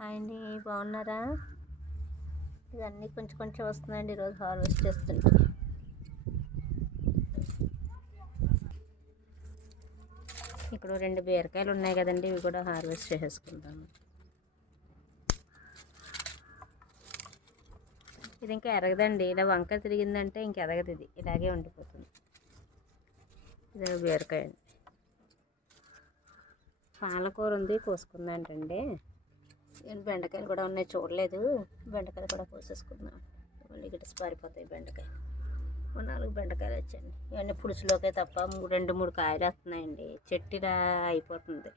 Hi అండి, బాగున్నారా? ఇవన్నీ కొంచెం కొంచెం వస్తున్నాయండి. ఈరోజు హార్వెస్ట్ చేస్తుంటే ఇక్కడ 2 బీరకాయలు ఉన్నాయి కదండి, ఇవి కూడా హార్వెస్ట్ చేసేసుకుంటాము. ఇది ఇంకా ఎరగదండి, ఇలా వంక తిరిగిందంటే ఇంక ఎరగదు, ఇది ఇలాగే ఉండిపోతుంది. ఇదే బీరకాయ అండి. పాలకూర ఉంది, కోసుకుందాంటండి. బెండకాయలు కూడా ఉన్నాయి, చూడలేదు. బెండకాయలు కూడా కోసేసుకుందాం. మళ్ళీ గిట్ట పారిపోతాయి బెండకాయలు. 4 బెండకాయలు వచ్చాయండి. ఇవన్నీ పులుసులోకే తప్ప 2-3 కాయలు వస్తున్నాయండి. చెట్టులా అయిపోతుంది.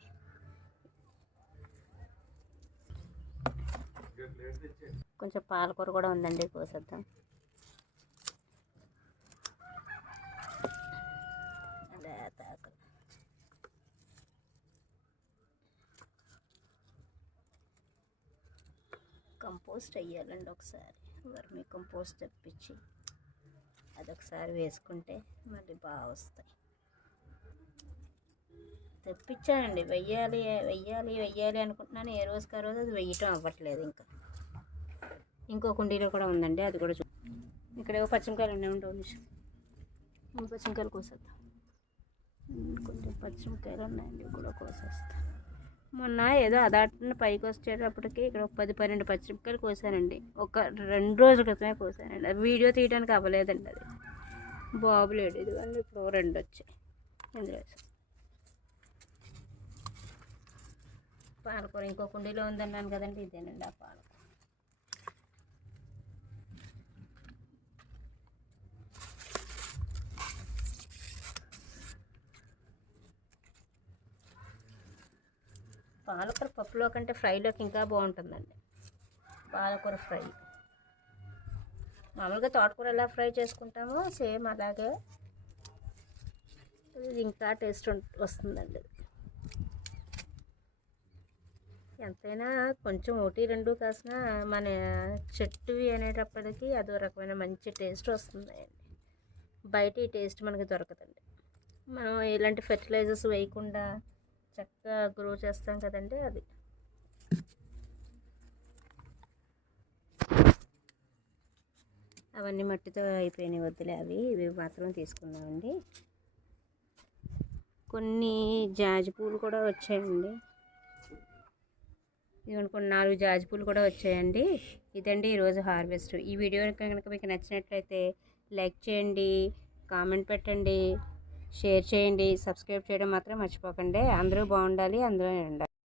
కొంచెం పాలకూర కూడా ఉందండి, కోసేద్దాం. కంపోస్ట్ వేయాలండి ఒకసారి. వర్మీ కంపోస్ట్ తెప్పించి అదొకసారి వేసుకుంటే మళ్ళీ బాగా వస్తాయి. తెప్పించానండి, వెయ్యాలి వెయ్యాలి వెయ్యాలి అనుకుంటున్నాను. ఏ రోజుకి ఆ రోజు అది వెయ్యటం అవ్వట్లేదు. ఇంకో కుండీలో కూడా ఉందండి, అది కూడా ఇక్కడ ఏవో పచ్చిమిరకాయలు ఉన్నాయి. ఉండవు పచ్చిమిరకాయలు కోసేద్దాం. కొంచెం పచ్చిమిరకాయలు ఉన్నాయండి, ఇవి కూడా కోసేస్తాం. మొన్న ఏదో అదాటిని పైకి వచ్చేటప్పటికి ఇక్కడ 10-12 పచ్చిమిరపకాయలు కోసానండి. ఒక 2 రోజుల క్రితమే కోసానండి. అది వీడియో తీయడానికి అవ్వలేదండి. అది బాబులేడు. ఇదిగోండి, ఇప్పుడు 2 వచ్చాయి. ఇందులో పాలకూర ఇంకో కుండీలో ఉందన్నాను కదండి, ఇదేనండి ఆ పాలకూర. పాలకూర పప్పులో కంటే ఫ్రైలోకి ఇంకా బాగుంటుందండి. పాలకూర ఫ్రై మామూలుగా తోటకూర ఎలా ఫ్రై చేసుకుంటామో సేమ్ అలాగే ఇది ఇంకా టేస్ట్ వస్తుందండి. ఎంతైనా కొంచెం 1-2 కాసిన మన చెట్టువి అనేటప్పటికీ అదో రకమైన మంచి టేస్ట్ వస్తుందండి. బయట ఈ టేస్ట్ మనకి దొరకదండి. మనం ఇలాంటి ఫెర్టిలైజర్స్ వేయకుండా చక్కగా గ్రో చేస్తాం కదండి. అది అవన్నీ మట్టితో అయిపోయినాయి, వద్దులే. ఇవి మాత్రం తీసుకున్నామండి. కొన్ని జాజి పూలు కూడా వచ్చాయండి. ఇవన్నీ కొన్ని 4 జాజి పూలు కూడా వచ్చాయండి. ఇదండి ఈరోజు హార్వెస్ట్. ఈ వీడియో కనుక మీకు నచ్చినట్లయితే లైక్ చేయండి, కామెంట్ పెట్టండి, షేర్ చేయండి, సబ్స్క్రైబ్ చేయడం మాత్రం మర్చిపోకండి. అందరూ బాగుండాలి, అందరూ ఉండాలి.